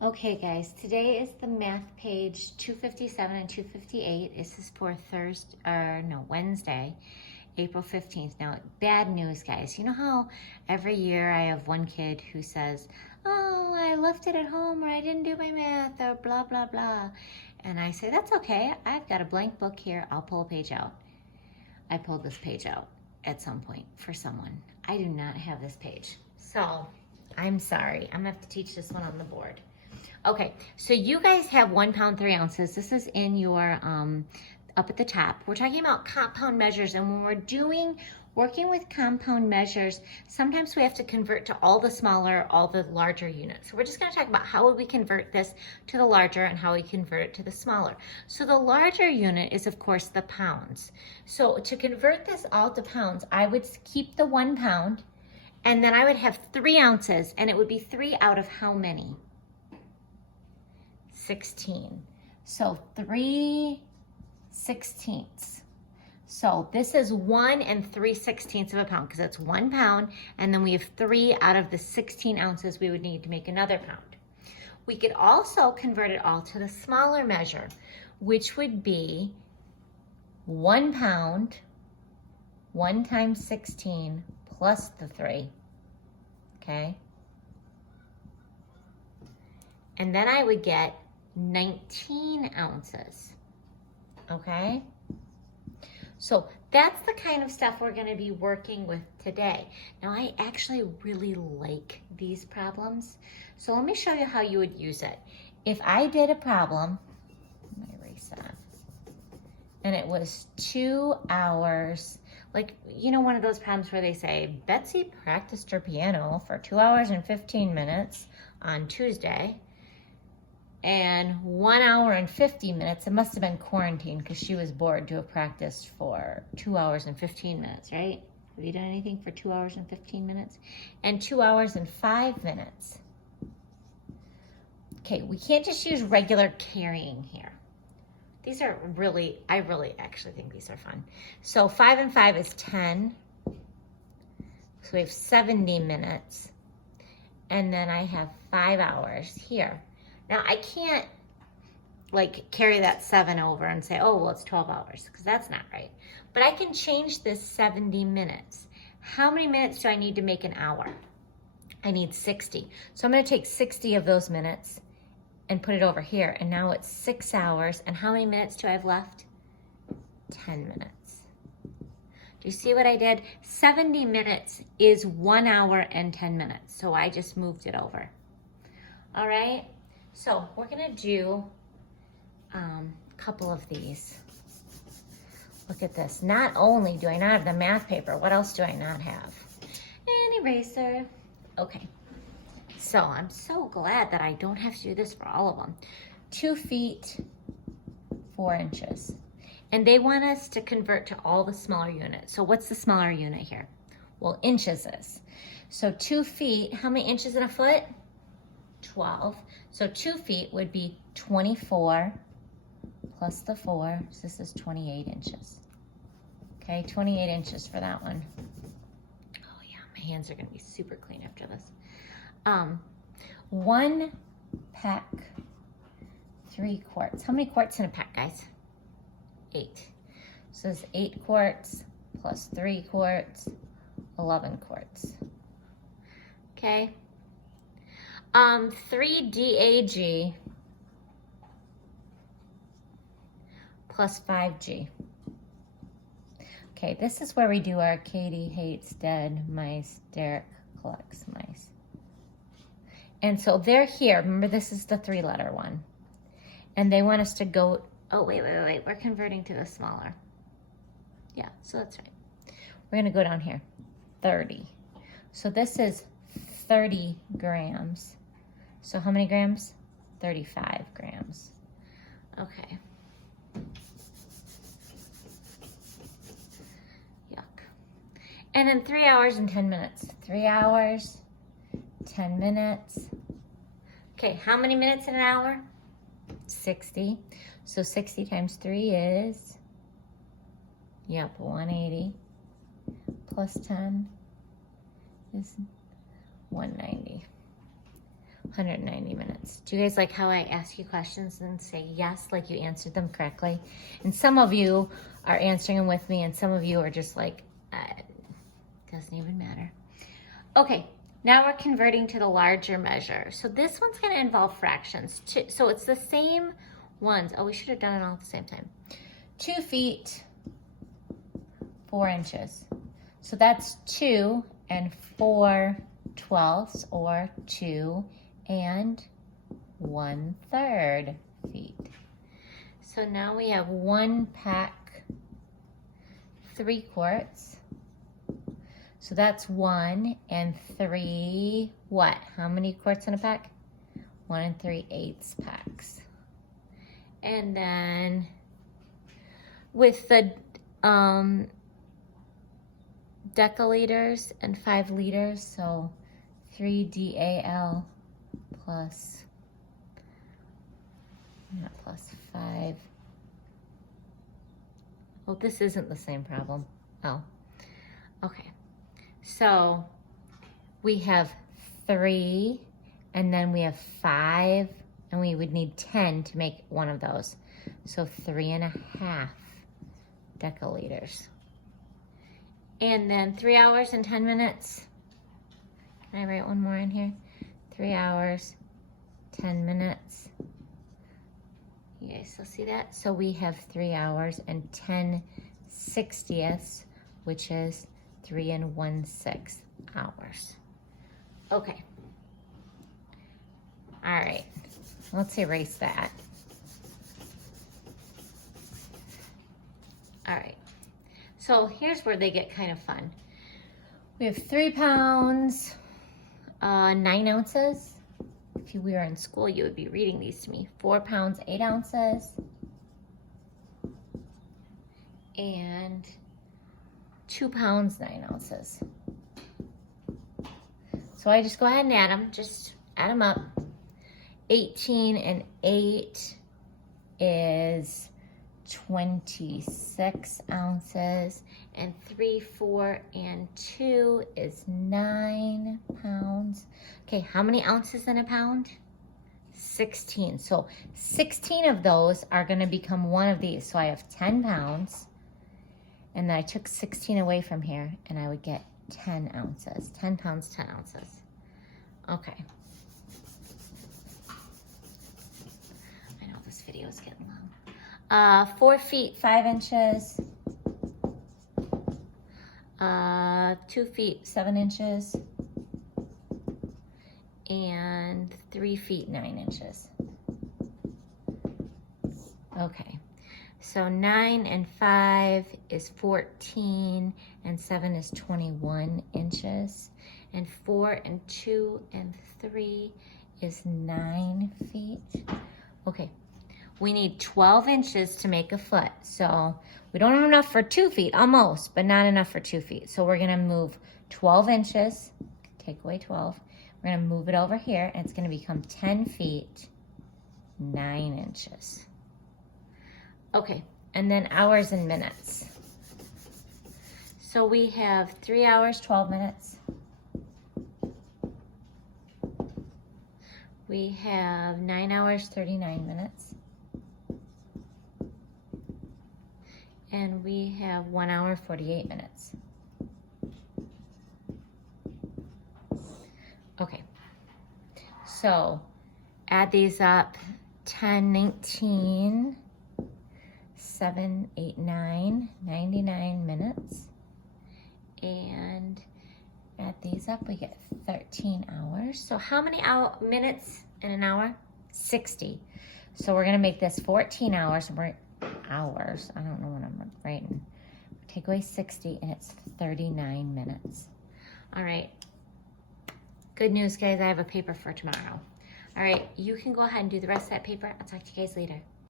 Okay, guys, today is the math page 257 and 258. This is for Wednesday, April 15th. Now, bad news, guys. You know how every year I have one kid who says, oh, I left it at home, or I didn't do my math, or blah, blah, blah. And I say, that's okay. I've got a blank book here. I'll pull a page out. I pulled this page out at some point for someone. I do not have this page. So, I'm sorry. I'm gonna have to teach this one on the board. Okay, so you guys have 1 pound, 3 ounces. This is in your, up at the top. We're talking about compound measures, and when we're working with compound measures, sometimes we have to convert to all the larger units. So we're just gonna talk about how would we convert this to the larger and how we convert it to the smaller. So the larger unit is, of course, the pounds. So to convert this all to pounds, I would keep the 1 pound, and then I would have 3 ounces, and it would be 3 out of how many? 16. So 3/16. So this is 1 3/16 of a pound because it's 1 pound, and then we have 3 out of the 16 ounces we would need to make another pound. We could also convert it all to the smaller measure, which would be 1 pound, 1 times 16 plus the 3, okay? And then I would get 19 ounces, okay? So that's the kind of stuff we're gonna be working with today. Now, I actually really like these problems. So let me show you how you would use it. If I did a problem, let me erase that, and it was 2 hours, like, you know, one of those problems where they say, Betsy practiced her piano for 2 hours and 15 minutes on Tuesday, and 1 hour and 50 minutes, it must have been quarantine because she was bored to have practiced for 2 hours and 15 minutes, right? Have you done anything for 2 hours and 15 minutes? And 2 hours and 5 minutes. Okay, we can't just use regular carrying here. These are really, I really actually think these are fun. So 5 and 5 is 10. So we have 70 minutes. And then I have 5 hours here. Now, I can't like carry that 7 over and say, oh, well, it's 12 hours, because that's not right. But I can change this 70 minutes. How many minutes do I need to make an hour? I need 60. So I'm gonna take 60 of those minutes and put it over here. And now it's 6 hours. And how many minutes do I have left? 10 minutes. Do you see what I did? 70 minutes is 1 hour and 10 minutes. So I just moved it over. All right? So we're gonna do a couple of these. Look at this. Not only do I not have the math paper, what else do I not have? An eraser. Okay. So I'm so glad that I don't have to do this for all of them. 2 feet, 4 inches. And they want us to convert to all the smaller units. So what's the smaller unit here? Well, inches is. So 2 feet, how many inches in a foot? 12. So 2 feet would be 24 plus the 4. So this is 28 inches. Okay, 28 inches for that one. Oh yeah, my hands are gonna be super clean after this. 1 peck, 3 quarts. How many quarts in a peck, guys? 8. So it's 8 quarts plus 3 quarts, 11 quarts. Okay. 3 DAG plus 5G. Okay, this is where we do our Katie hates dead mice, Derek collects mice. And so they're here. Remember, this is the 3-letter one. And they want us to go, oh, wait. We're converting to the smaller. Yeah, so that's right. We're gonna go down here, 30. So this is 30 grams. So how many grams? 35 grams. Okay. Yuck. And then 3 hours and 10 minutes. 3 hours, 10 minutes. Okay, how many minutes in an hour? 60. So 60 times 3 is, 180. Plus 10 is 190. 190 minutes. Do you guys like how I ask you questions and say yes, like you answered them correctly? And some of you are answering them with me, and some of you are just like, doesn't even matter. Okay, now we're converting to the larger measure. So this one's gonna involve fractions. So it's the same ones. Oh, we should have done it all at the same time. 2 feet, 4 inches. So that's 2 4/12 or 2 1/3 feet. So now we have 1 pack, 3 quarts. So that's 1 3, what? How many quarts in a pack? 1 3/8 packs. And then with the deciliters and 5 liters, so 3 DAL plus, not plus 5. Well, this isn't the same problem. Oh, okay. So we have 3, and then we have 5, and we would need 10 to make one of those. So 3.5 deciliters. And then 3 hours and 10 minutes. Can I write one more in here? 3 hours, 10 minutes. You guys still see that? So we have 3 hours and 10/60ths, which is 3 1/6 hours. Okay. All right. Let's erase that. All right. So here's where they get kind of fun. We have 3 pounds, 9 ounces. If we were in school, you would be reading these to me. 4 pounds, 8 ounces. And 2 pounds, 9 ounces. So I just go ahead and add them. Just add them up. 18 and 8 is 26 ounces, and 3, 4, and 2 is 9 pounds. Okay, how many ounces in a pound? 16. So 16 of those are going to become one of these. So I have 10 pounds, and then I took 16 away from here, and I would get 10 ounces. 10 pounds, 10 ounces. Okay. I know this video is getting long. 4 feet, 5 inches. 2 feet, 7 inches. And 3 feet, 9 inches. Okay. So 9 and 5 is 14, and 7 is 21 inches. And 4 and 2 and 3 is 9 feet. Okay. We need 12 inches to make a foot. So we don't have enough for 2 feet, almost, but not enough for 2 feet. So we're gonna move 12 inches, take away 12. We're gonna move it over here, and it's gonna become 10 feet, 9 inches. Okay, and then hours and minutes. So we have 3 hours, 12 minutes. We have 9 hours, 39 minutes. And we have 1 hour, 48 minutes. Okay, so add these up. 10, 19, 7, 8, 9, 99 minutes. And add these up, we get 13 hours. So how many minutes in an hour? 60. So we're gonna make this 14 hours. Hours, I don't know what I'm writing. Take away 60, and it's 39 minutes. All right. Good news, guys. I have a paper for tomorrow. All right, you can go ahead and do the rest of that paper. I'll talk to you guys later.